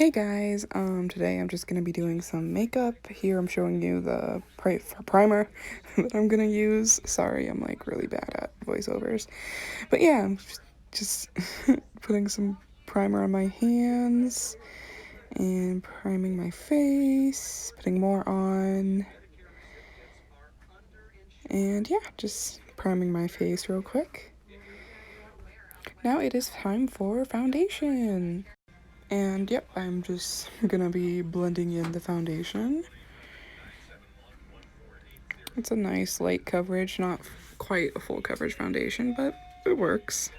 Hey guys, today I'm just gonna be doing some makeup. Here I'm showing you the primer that I'm gonna use. Sorry, I'm like really bad at voiceovers. But yeah, I'm just putting some primer on my hands and priming my face, putting more on, and yeah, just priming my face real quick. Now it is time for foundation. And yep, I'm just gonna be blending in the foundation. It's a nice light coverage, not quite a full coverage foundation, but it works.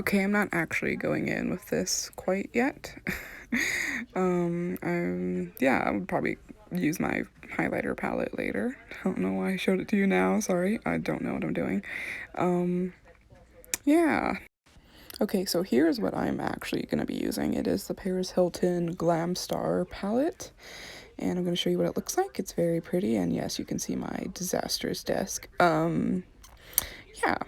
Okay, I'm not actually going in with this quite yet. Yeah, I would probably use my highlighter palette later. I don't know why I showed it to you now, sorry. I don't know what I'm doing. Yeah. Okay, so here's what I'm actually going to be using. It is the Paris Hilton Glam Star palette, and I'm going to show you what it looks like. It's very pretty, and yes, you can see my disastrous desk. Yeah.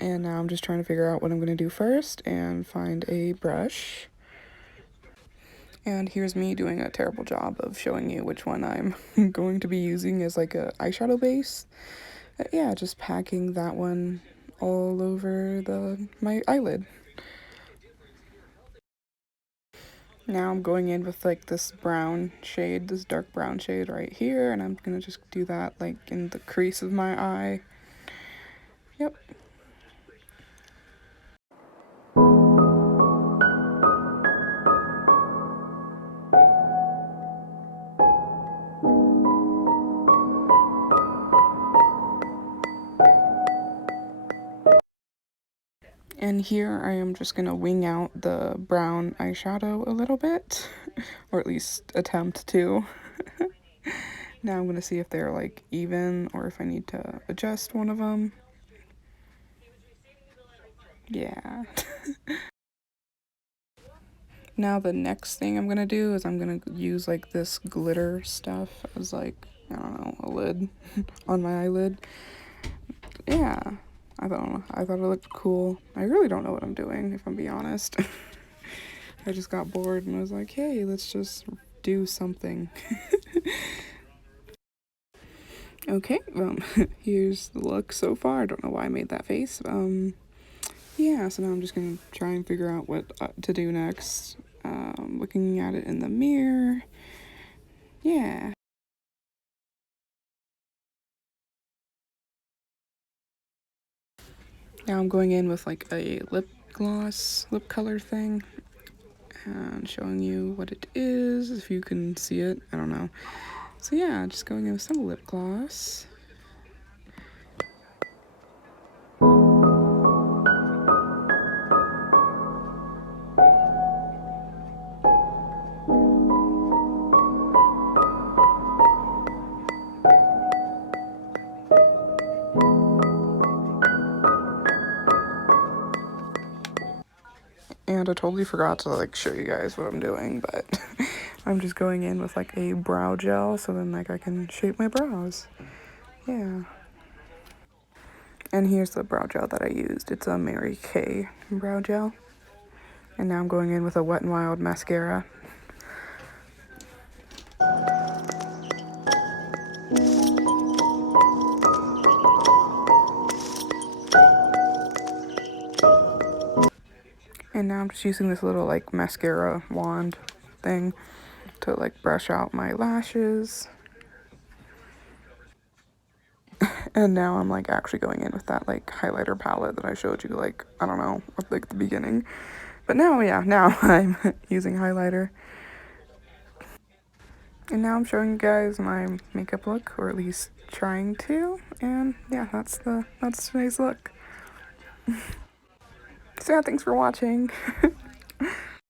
And now I'm just trying to figure out what I'm going to do first and find a brush. And here's me doing a terrible job of showing you which one I'm going to be using as like a eyeshadow base. Yeah, just packing that one all over my eyelid. Now I'm going in with like this brown shade, this dark brown shade right here, and I'm gonna just do that like in the crease of my eye. Yep. And here I am just gonna wing out the brown eyeshadow a little bit, or at least attempt to. Now I'm gonna see if they're like even or if I need to adjust one of them. Yeah. Now the next thing I'm gonna do is I'm gonna use like this glitter stuff as like, I don't know, a lid on my eyelid. Yeah. I don't know. I thought it looked cool. I really don't know what I'm doing, if I'm being honest. I just got bored and was like, hey, let's just do something. Okay, here's the look so far. I don't know why I made that face. Yeah, so now I'm just gonna try and figure out what to do next. Looking at it in the mirror. Yeah. Now I'm going in with like a lip gloss, lip color thing, and showing you what it is, if you can see it. I don't know. So yeah, just going in with some lip gloss. And I totally forgot to like show you guys what I'm doing, but I'm just going in with like a brow gel so then like I can shape my brows. Yeah. And here's the brow gel that I used. It's a Mary Kay brow gel. And now I'm going in with a Wet n Wild mascara. And now I'm just using this little like mascara wand thing to like brush out my lashes. And now I'm like actually going in with that like highlighter palette that I showed you like, I don't know, at like the beginning. But now, yeah, now I'm using highlighter. And now I'm showing you guys my makeup look, or at least trying to. And yeah, that's today's look. So yeah, thanks for watching.